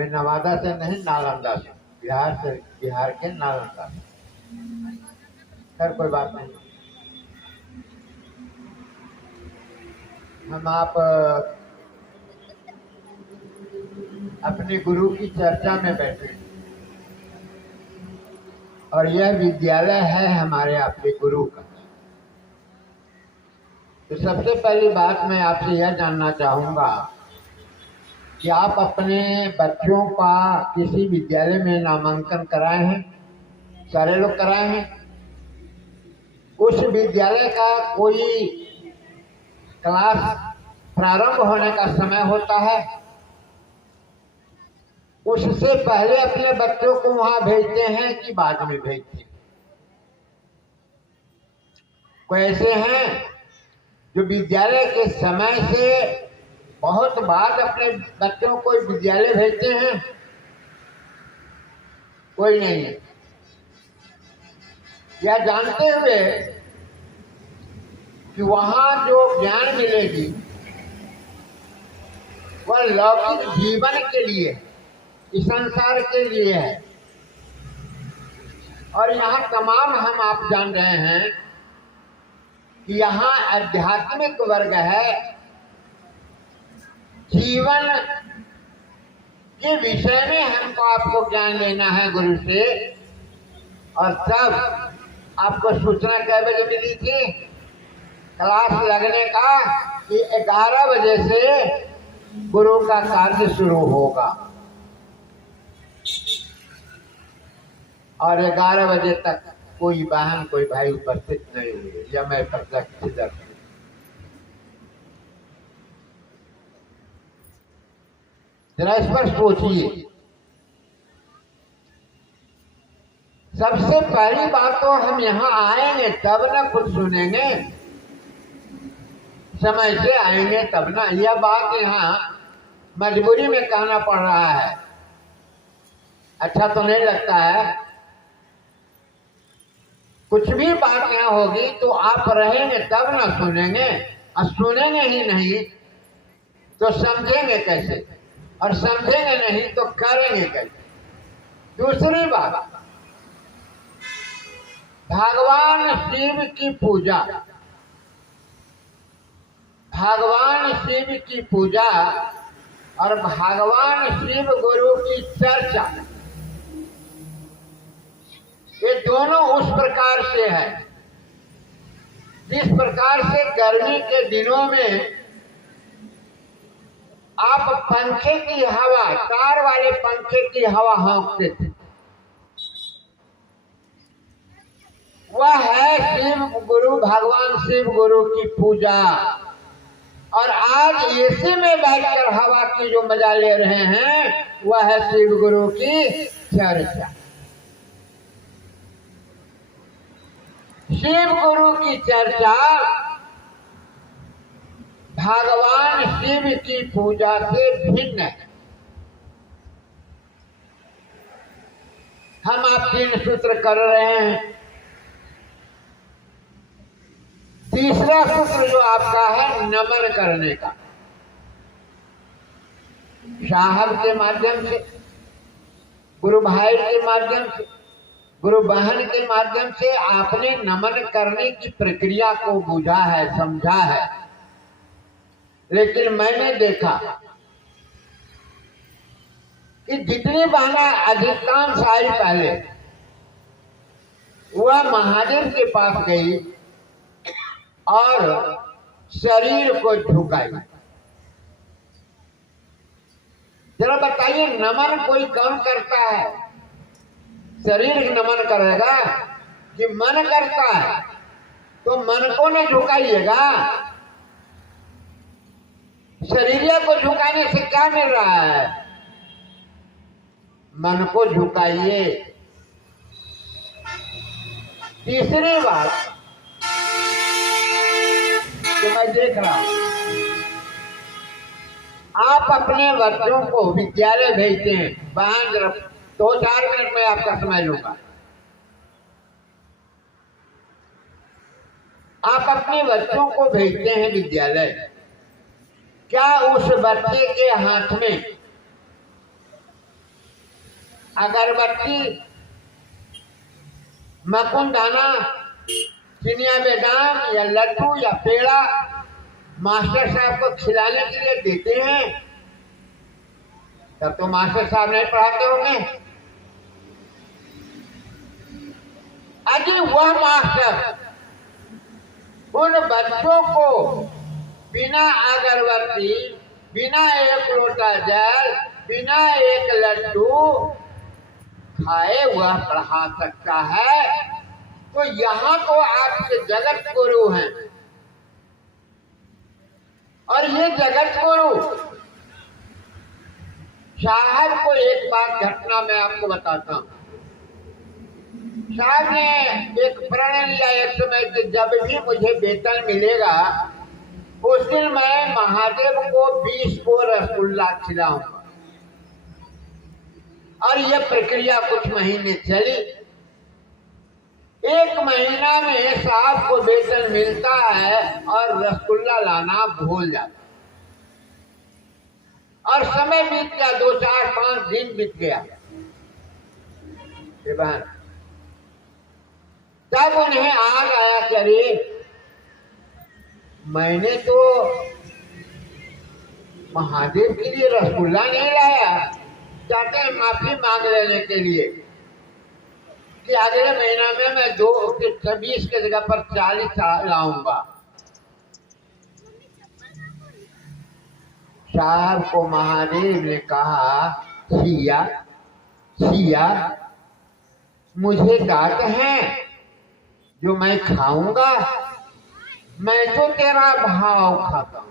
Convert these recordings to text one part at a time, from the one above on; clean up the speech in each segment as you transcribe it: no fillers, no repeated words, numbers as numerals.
मैं नवादा से नहीं, नालंदा से, बिहार के नालंदा से। खैर कोई बात नहीं। हम आप अपने गुरु की चर्चा में बैठे और यह विद्यालय है हमारे आपके गुरु का। तो सबसे पहली बात मैं आपसे यह जानना चाहूँगा कि आप अपने बच्चों का किसी विद्यालय में नामांकन कराए हैं? सारे लोग कराए हैं। उस विद्यालय का कोई क्लास प्रारंभ होने का समय होता है, उससे पहले अपने बच्चों को वहां भेजते हैं कि बाद में भेजते हैं? कोई ऐसे हैं जो विद्यालय के समय से बहुत बाद अपने बच्चों को विद्यालय भेजते हैं? कोई नहीं है। यह जानते हुए कि वहां जो ज्ञान मिलेगी वह लौकिक जीवन के लिए, इस संसार के लिए है। और यहाँ तमाम हम आप जान रहे हैं कि यहाँ आध्यात्मिक वर्ग है, जीवन के विषय में हमको आपको ज्ञान लेना है गुरु से। और तब आपको सूचना कै बजे मिली थी क्लास लगने का? कि 11 बजे से गुरु का कार्य शुरू होगा और 11 बजे तक कोई बहन कोई भाई उपस्थित नहीं हुए, या मैं प्रत्यक्ष दर्शी। जरा इस पर सोचिए। सबसे पहली बात तो हम यहाँ आएंगे तब ना कुछ सुनेंगे, समय से आएंगे तब ना। यह बात यहाँ मजबूरी में कहना पड़ रहा है। अच्छा तो नहीं लगता है? कुछ भी बात यहाँ होगी तो आप रहेंगे तब ना सुनेंगे, और सुनेंगे ही नहीं तो समझेंगे कैसे, और समझेंगे नहीं तो करेंगे कैसे? दूसरी बात, भगवान शिव की पूजा, भगवान शिव की पूजा और भगवान शिव गुरु की चर्चा, ये दोनों उस प्रकार से है जिस प्रकार से गर्मी के दिनों में आप पंखे की हवा, तार वाले पंखे की हवा हाँकते थे, वह है शिव गुरु, भगवान शिव गुरु की पूजा। और आज एसी में बैठकर हवा की जो मजा ले रहे हैं वह है शिव गुरु की चर्चा। शिव गुरु की चर्चा भगवान शिव की पूजा से भिन्न है। हम आप 3 सूत्र कर रहे हैं। तीसरा सूत्र जो आपका है नमन करने का, साहब के माध्यम से, गुरु भाई के माध्यम से, गुरु बहन के माध्यम से आपने नमन करने की प्रक्रिया को बुझा है, समझा है। लेकिन मैंने देखा कि जितनी बहना अधिकांश आई पहले वह महादेव के पास गई और शरीर को झुकाई। जरा बताइए, नमन कोई कौन करता है? शरीर नमन करेगा कि मन करता है? तो मन को न झुकाइएगा। शरीर को झुकाने से क्या मिल रहा है? मन को झुकाइए। तीसरी बात जो मैं देख रहा हूं, आप अपने बच्चों को विद्यालय भेजते हैं, बहन 2-4 मिनट में आपका समय लूंगा। आप अपने बच्चों को भेजते हैं विद्यालय, क्या उस बच्चे के हाथ में अगरबत्ती, मकुंदाना, चिनिया बेदाम या लड्डू या पेड़ा मास्टर साहब को खिलाने के लिए देते हैं, तब तो मास्टर साहब नहीं पढ़ाते होंगे। अजी वह मास्टर उन बच्चों को बिना अगरबत्ती, बिना एक लोटा जल, बिना एक लड्डू खाए वह पढ़ा सकता है, तो यहाँ तो आपके जगत गुरु हैं। और ये जगत गुरु साहब को एक बात घटना मैं आपको बताता हूँ। साहब ने एक प्रण लिया एक समय कि जब भी मुझे वेतन मिलेगा उस दिन मैं महादेव को 20 को रसगुल्ला खिलाऊंगा। और यह प्रक्रिया कुछ महीने चली। 1 महीना में साहब को वेतन मिलता है और रसगुल्ला लाना भूल जाता, और समय बीत गया, 2, 4, 5 दिन बीत गया। तब उन्हें आग आया कि अरे मैंने तो महादेव के लिए रसगुल्ला नहीं लाया। चाहते हैं माफी मांग लेने के लिए कि अगले महीना में मैं 20 के जगह पर 40 लाऊंगा। साहब को महादेव ने कहा, सिया सिया मुझे दांत हैं जो मैं खाऊंगा, मैं तो तेरा भाव खाता हूं।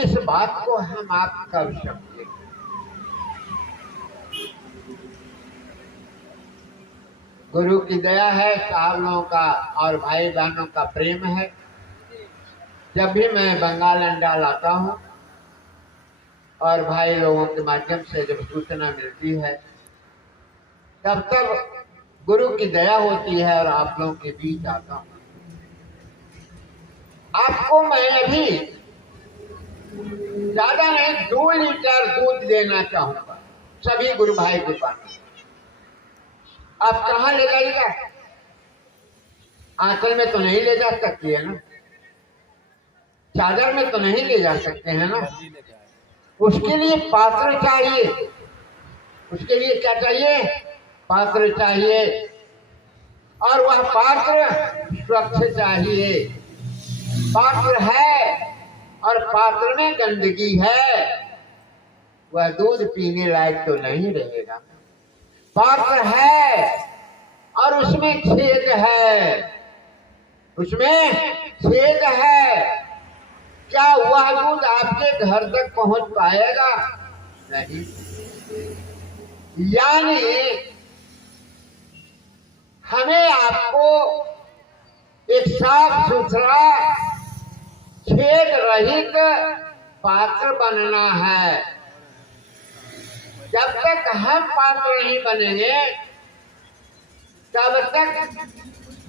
इस बात को हम आप कर सकते। गुरु की दया है, साहब लोगों का और भाई बहनों का प्रेम है। जब भी मैं बंगाल अंडा लाता हूं और भाई लोगों के माध्यम से जब सूचना मिलती है, तब तक गुरु की दया होती है और आप लोगों के बीच आता हूं। आपको मैं अभी ज्यादा नहीं 2 लीटर दूध देना चाहूंगा सभी गुरु भाई के पास। आप कहाँ ले जाइएगा? आंचल में तो नहीं ले जा सकती है ना, चादर में तो नहीं ले जा सकते हैं ना। उसके लिए पात्र चाहिए। उसके लिए क्या चाहिए? पात्र चाहिए, और वह पात्र स्वच्छ चाहिए। पात्र है और पात्र में गंदगी है, वह दूध पीने लायक तो नहीं रहेगा। पात्र है और उसमें छेद है, उसमें छेद है, क्या वह दूध आपके घर तक पहुंच पाएगा? नहीं। यानी हमें आपको एक साफ सुथरा छेद रहित पात्र बनना है। जब तक हम पात्र नहीं बनेंगे तब तक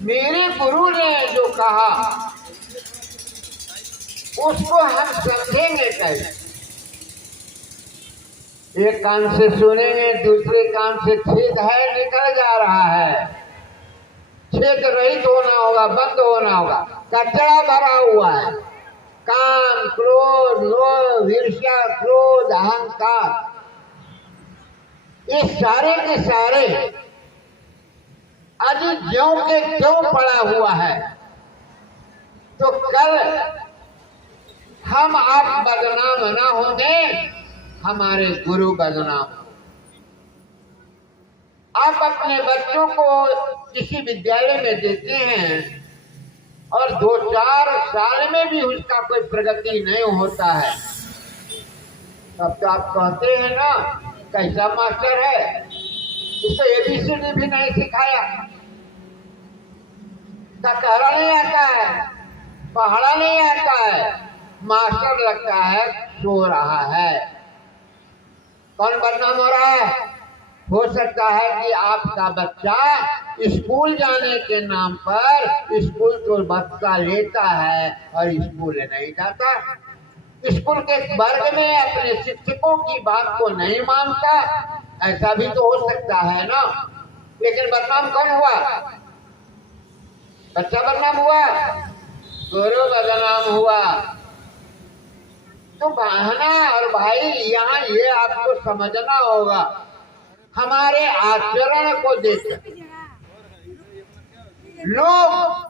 मेरे गुरु ने जो कहा उसको हम समझेंगे कैसे? एक कान से सुनेंगे, दूसरे कान से छेद है निकल जा रहा है। छेद रहित होना होगा, बंद होना होगा। कचरा भरा हुआ है, काम, क्रोध, लोभ, ईर्ष्या, क्रोध, अहंकार, ये सारे के सारे आज ज्यों के त्यों पड़ा हुआ है। तो कल हम आप बदनाम ना होंगे, हमारे गुरु बदनाम। आप अपने बच्चों को किसी विद्यालय में देते हैं और 2-4 साल में भी उसका कोई प्रगति नहीं होता है, तब तो आप कहते हैं ना कैसा मास्टर है, उसको ABCD भी नहीं सिखाया, कहना नहीं आता है, पढ़ना नहीं आता है, मास्टर लगता है सो रहा है। कौन बदनाम हो रहा है? हो सकता है कि आपका बच्चा स्कूल जाने के नाम पर स्कूल को बस्ता लेता है और स्कूल नहीं जाता। स्कूल के वर्ग में अपने शिक्षकों की बात को नहीं मानता, ऐसा भी तो हो सकता है ना। लेकिन बदनाम कौन हुआ? बच्चा बदनाम हुआ, गुरु बदनाम हुआ। तो बहना और भाई, यहाँ ये आपको समझना होगा, हमारे आचरण को देख लोग